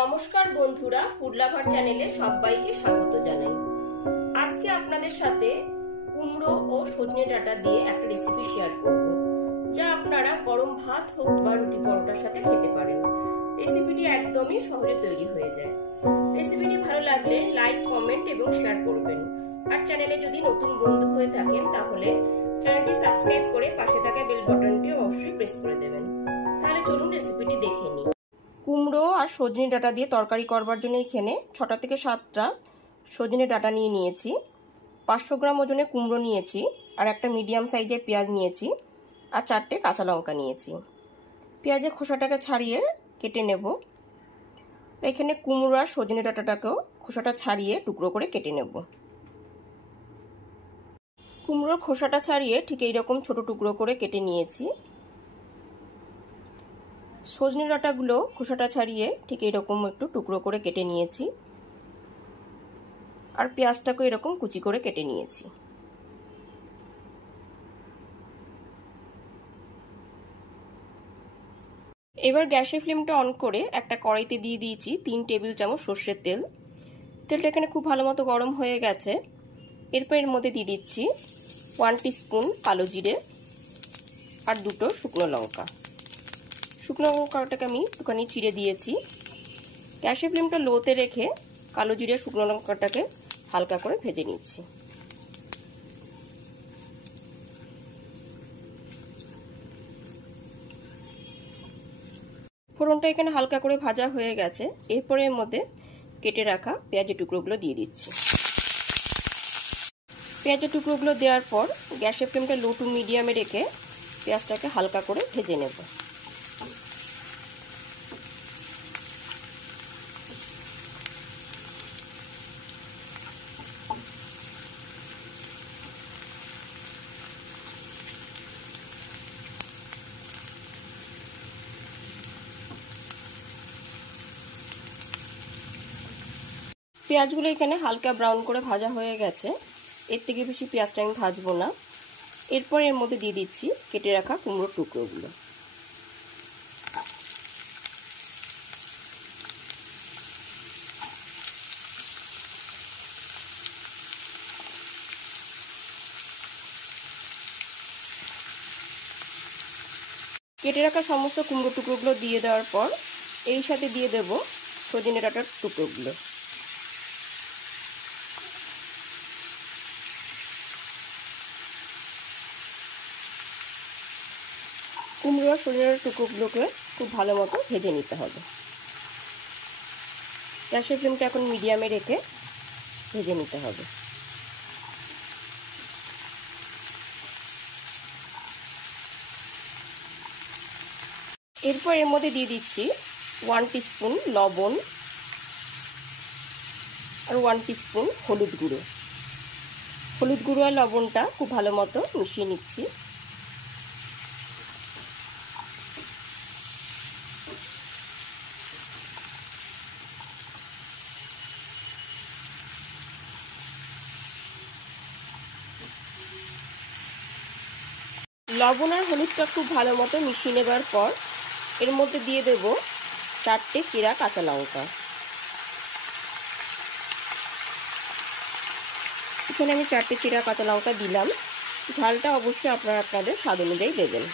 নমস্কার বন্ধুরা, food lover চ্যানেলে সবাইকে স্বাগত জানাই। আজকে আপনাদের সাথে কুমড়ো ও সজনে ডাঁটা দিয়ে একটা রেসিপি শেয়ার করব, যা আপনারা গরম ভাত হোক বা রুটি পরোটার সাথে খেতে পারেন। রেসিপিটি একদমই সহজে তৈরি হয়ে যায়। রেসিপিটি ভালো লাগলে লাইক, কমেন্ট এবং শেয়ার করবেন। আর চ্যানেলে যদি নতুন বন্ধু হয়ে থাকেন তাহলে চ্যানেলটি সাবস্ক্রাইব করে পাশে থাকা বেল বাটনটি অবশ্যই প্রেস করে দেবেন। তাহলে চলুন রেসিপিটি দেখে নিই। কুমড়ো আর সজনে ডাঁটা দিয়ে তরকারি করবার জন্য এখানে 6টা থেকে 7টা সজনে ডাঁটা নিয়ে নিয়েছি, 500 গ্রাম ওজনে কুমড়ো নিয়েছি, আর একটা মিডিয়াম সাইজের পেঁয়াজ নিয়েছি, আর 4টে কাঁচা লঙ্কা নিয়েছি। পেঁয়াজের খোসাটাকে ছাড়িয়ে কেটে নেব। এখানে কুমড়ো আর সজনে ডাঁটাটাকেও খোসাটা ছাড়িয়ে টুকরো করে কেটে নেব। কুমড়োর খোসাটা ছাড়িয়ে ঠিক এইরকম ছোট টুকরো করে কেটে নিয়েছি। সজনে ডাঁটাগুলো খোসাটা ছাড়িয়ে ঠিক এরকম একটু টুকরো করে কেটে নিয়েছি, আর পেঁয়াজটাকে এরকম কুচি করে কেটে নিয়েছি। এবার গ্যাসের ফ্লেমটা অন করে একটা কড়াইতে দিয়ে দিয়েছি 3 টেবিল চামচ সর্ষের তেল। তেলটা এখানে খুব ভালো মতো গরম হয়ে গেছে। এরপর এর মধ্যে দিয়ে দিচ্ছি 1 টিস্পুন কালো জিরে আর 2টো শুকনো লঙ্কা। শুকনো লঙ্কাটাকে আমি একটুখানি চিড়ে দিয়েছি। গ্যাসের ফ্লেমটা লোতে রেখে কালো জিরে শুকনো লঙ্কাটাকে হালকা করে ভেজে নিচ্ছি। ফোড়নটা এখানে হালকা করে ভাজা হয়ে গেছে। এরপরে এর মধ্যে কেটে রাখা পেঁয়াজের টুকরোগুলো দিয়ে দিচ্ছি। পেঁয়াজের টুকরোগুলো দেওয়ার পর গ্যাসের ফ্লেমটা লো টু মিডিয়ামে রেখে পেঁয়াজটাকে হালকা করে ভেজে নেব। পেঁয়াজগুলো এখানে হালকা ব্রাউন করে ভাজা হয়ে গেছে। এর থেকে বেশি পেঁয়াজটা আমি ভাজবো না। এরপর এর মধ্যে দিয়ে দিচ্ছি কেটে রাখা কুমড়োর টুকরোগুলো। কেটে রাখা সমস্ত কুমড়ো টুকরোগুলো দিয়ে দেওয়ার পর এই সাথে দিয়ে দেব সজনে ডাঁটার টুকরোগুলো। কুমড়ো আর সজনে ডাঁটার টুকরোগুলোকে খুব ভালো মতো ভেজে নিতে হবে। গ্যাসের ফ্লেমটা এখন মিডিয়ামে রেখে ভেজে নিতে হবে। এরপর এর মধ্যে দিয়ে দিচ্ছি 1 টিস্পুন লবণ আর 1 টিস্পুন হলুদ গুঁড়ো। হলুদ গুঁড়ো আর লবণটা খুব ভালো মতো মিশিয়ে নিচ্ছি। লবণ আর হলুদটা খুব ভালো মতো মিশিয়ে নেবার পর এর মধ্যে দিয়ে দেব 4টে চিরা কাঁচা লঙ্কা। এখানে আমি 4টে চিরা কাঁচা লঙ্কা দিলাম। ঝালটা অবশ্যই আপনারা আপনাদের স্বাদ অনুযায়ী দেবেন।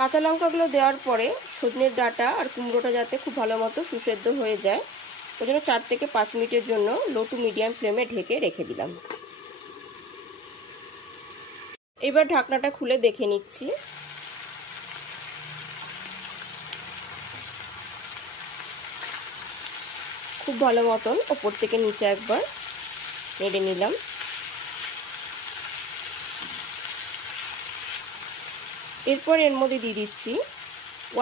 কাঁচা লঙ্কাগুলো দেওয়ার পরে সজনের ডাঁটা আর কুমড়োটা যাতে খুব ভালো মতো সুসেদ্ধ হয়ে যায়, ওই জন্য 4 থেকে 5 মিনিটের জন্য লো টু মিডিয়াম ফ্লেমে ঢেকে রেখে দিলাম। এবার ঢাকনাটা খুলে দেখে নিচ্ছি। খুব ভালো মতন ওপর থেকে নিচে একবার নেড়ে নিলাম। এরপর এর মধ্যে দিয়ে দিচ্ছি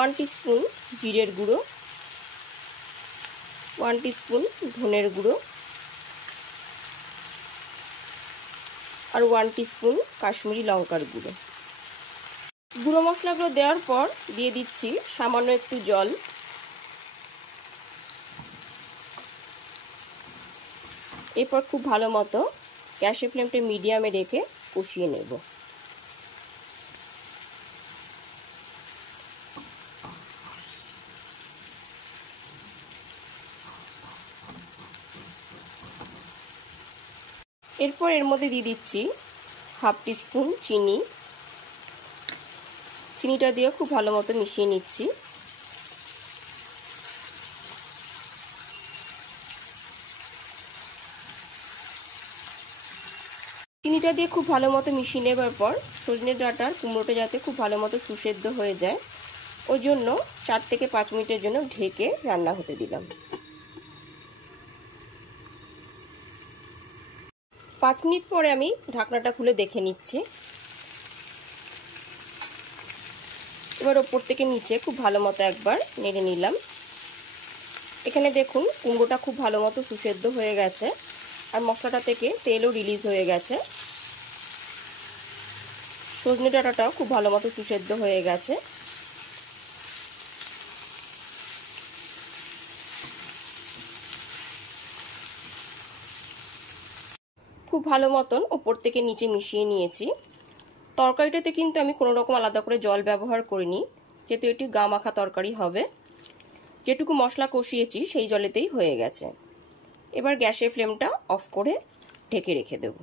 1 টিস্পুন জিরের গুঁড়ো, 1 টিস্পুন ধনের গুঁড়ো আর 1 টিস্পুন কাশ্মীরি লঙ্কার গুঁড়ো। গুঁড়ো মশলাগুলো দেওয়ার পর দিয়ে দিচ্ছি সামান্য একটু জল। এরপর খুব ভালো মতো গ্যাসের ফ্লেমটা মিডিয়ামে রেখে কষিয়ে নেব। এরপর এর মধ্যে দিয়ে দিচ্ছি হাফ টিস্পুন চিনি। চিনিটা দিয়ে খুব ভালো মতো মিশিয়ে নিচ্ছি। চিনিটা দিয়ে খুব ভালো মতো মিশিয়ে নেবার পর সজনে ডাঁটার কুমড়োটা যাতে খুব ভালো মতো সুসেদ্ধ হয়ে যায় ওই জন্য 4 থেকে 5 মিনিটের জন্য ঢেকে রান্না হতে দিলাম। 5 মিনিট পরে আমি ঢাকনাটা খুলে দেখে নিচ্ছি। এবার ওপর থেকে নিচে খুব ভালো মতো একবার নেড়ে নিলাম। এখানে দেখুন কুমড়োটা খুব ভালো মতো সুসেদ্ধ হয়ে গেছে আর মশলাটা থেকে তেলও রিলিজ হয়ে গেছে। সজনে ডাঁটাটাও খুব ভালো মতো সুসেদ্ধ হয়ে গেছে। খুব ভালো মতন ওপর থেকে নিচে মিশিয়ে নিয়েছি। তরকারিটাতে কিন্তু আমি কোনো রকম আলাদা করে জল ব্যবহার করিনি, যেহেতু এটি গা মাখা তরকারি হবে। যেটুকু মশলা কষিয়েছি সেই জলেতেই হয়ে গেছে। এবার গ্যাসের ফ্লেমটা অফ করে ঢেকে রেখে দেব।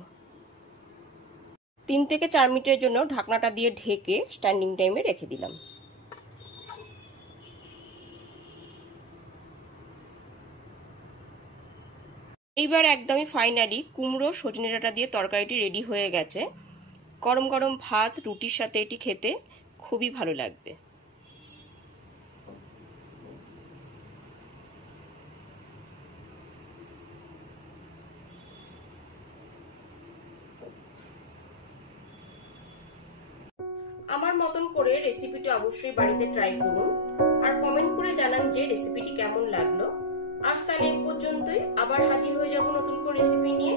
3 থেকে 4 মিনিটের জন্য ঢাকনাটা দিয়ে ঢেকে স্ট্যান্ডিং টাইমে রেখে দিলাম। এইবার একদমই ফাইনালি কুমড়ো সজনে ডাঁটা দিয়ে তরকারিটি রেডি হয়ে গেছে। গরম গরম ভাত রুটির সাথে এটি খেতে খুবই ভালো লাগবে। আমার মতন করে রেসিপিটি অবশ্যই বাড়িতে ট্রাই করুন আর কমেন্ট করে জানান যে রেসিপিটি কেমন লাগলো। আজ তাহলে এই পর্যন্তই, আবার হাজির হয়ে যাব নতুন কোনো রেসিপি নিয়ে।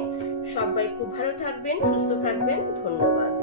সবাই খুব ভালো থাকবেন, সুস্থ থাকবেন। ধন্যবাদ।